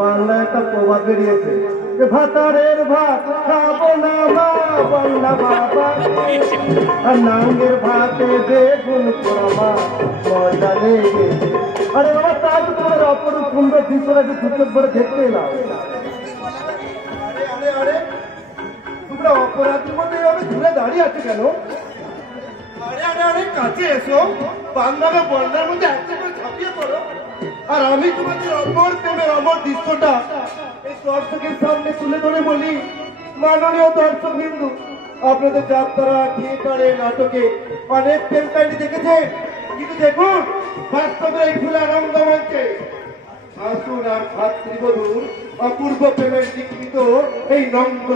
বাংলা একটা প্রবাদ বেরিয়েছে যে ভাতারের ভাত খাবো না মা বন্যা বাবা, আর নাঙ্গের ভাতে বেগুন পোড়া মজা লেগে। আরে বাবা, তাই তো তোমার অপরূপ সুন্দর দৃশ্যটাকে দুচোখ ভরে দেখতে এলাম। আরে আরে আরে, তোমরা অপরাধীর মধ্যে এভাবে ঘুরে দাঁড়িয়ে আছে কেন? আরে আরে আরে, কাছে এসো, বাংলাকে বন্যার মধ্যে একটা করে ঝাঁপিয়ে পড়ো, আর আমি তোমাদের অমর প্রেমের অমর দৃশ্যটা এই দর্শকের সামনে তুলে ধরে বলি, মাননীয় দর্শক বিন্দু, আপনাদের যাত্রা থিয়েটারে নাটকে অনেক প্রেম কাহিনী দেখেছেন, কিন্তু দেখুন বাস্তবে এই খোলা রঙ্গমঞ্চে শাশুর আর ভাতৃবধূর অপূর্ব প্রেমের দীক্ষিত এই নঙ্গ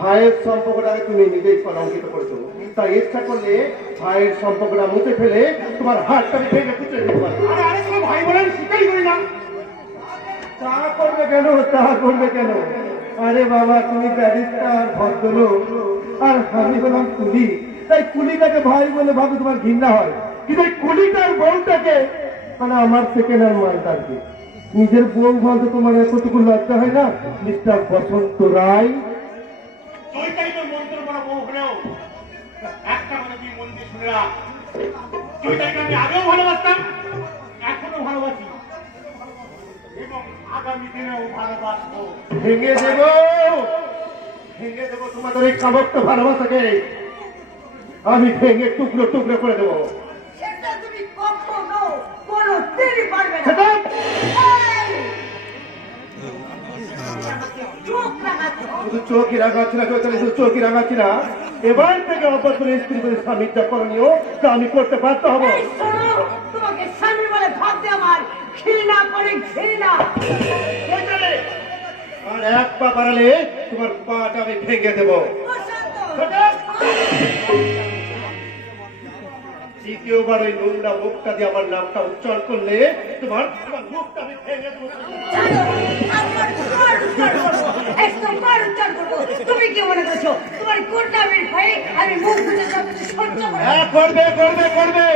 ভাইয়ের সম্পর্কটাকে তুমি নিজেই কলঙ্কিত করেছো, তাই ইচ্ছা করলে ভাইয়ের সম্পর্কটা মুছে ফেলে তোমার হাতটা ভেঙে কুচে দিতে পারো। ভাই বলেন স্বীকারই করি না। তা করবে কেন, তা করবে কেন? আরে বাবা, তুমি ব্যারিস্টার ভদ্রলোক আর আমি বললাম কুলি, তাই কুলিটাকে ভাই বলে ভাবে তোমার ঘৃণা হয়, কিন্তু এই কুলিটার বউটাকে মানে আমার সেকেন্ড হ্যান্ড মালটাকে নিজের বউ বলতে তোমার এতটুকু লজ্জা হয় না? মিস্টার বসন্ত রায়, মন্ত্র বড় বউ হলেও একটা মানে তুই মন দিয়ে শুনে রাখ, চৈতালিকে আমি আগেও ভালোবাসতাম, এখনো ভালোবাসি এবং আগামী দিনেও ভালোবাসবো। ভেঙে দেবো তোমাদের এই কামড়টা ভালোবাসাকে, আমি ভেঙে টুকরো টুকরো করে দেবো। সেটা তুমি কখনো কোনোদিনই পারবে না। শুধু চোখই রাখাচ্ছি না, শুধু চোখই রাখাচ্ছি না, এবার থেকে অপর স্ত্রী করে স্বামীর যা করণীয় তা আমি করতে বাধ্য হবো। তোমাকে স্বামী বলে ভাবতে আমার ঘৃণা করে, ঘৃণা। আর এক পা বাড়ালে তোমার পাটা আমি ভেঙে দেবো। দ্বিতীয়বার ওই নোংরা মুখটা দিয়ে আমার নামটা উচ্চারণ করলে তোমার মুখটা আমি ভেঙে দেবো। তুমি কি মনে করছো তোমার গুন্ডামির ভয়ে আমি মুখ বুঝে সহ্য করবে করবে করবে?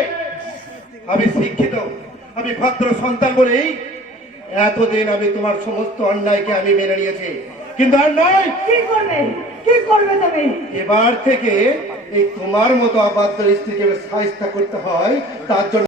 আমি শিক্ষিত, আমি ভদ্র সন্তান বলেই এতদিন আমি তোমার সমস্ত অন্যায়কে আমি মেনে নিয়েছি, কিন্তু আর নয়। কি করবে, কি করবে তুমি? এবার থেকে এই তোমার মতো অবাধ্য স্ত্রীকে শায়েস্তা করতে হয়, তার জন্য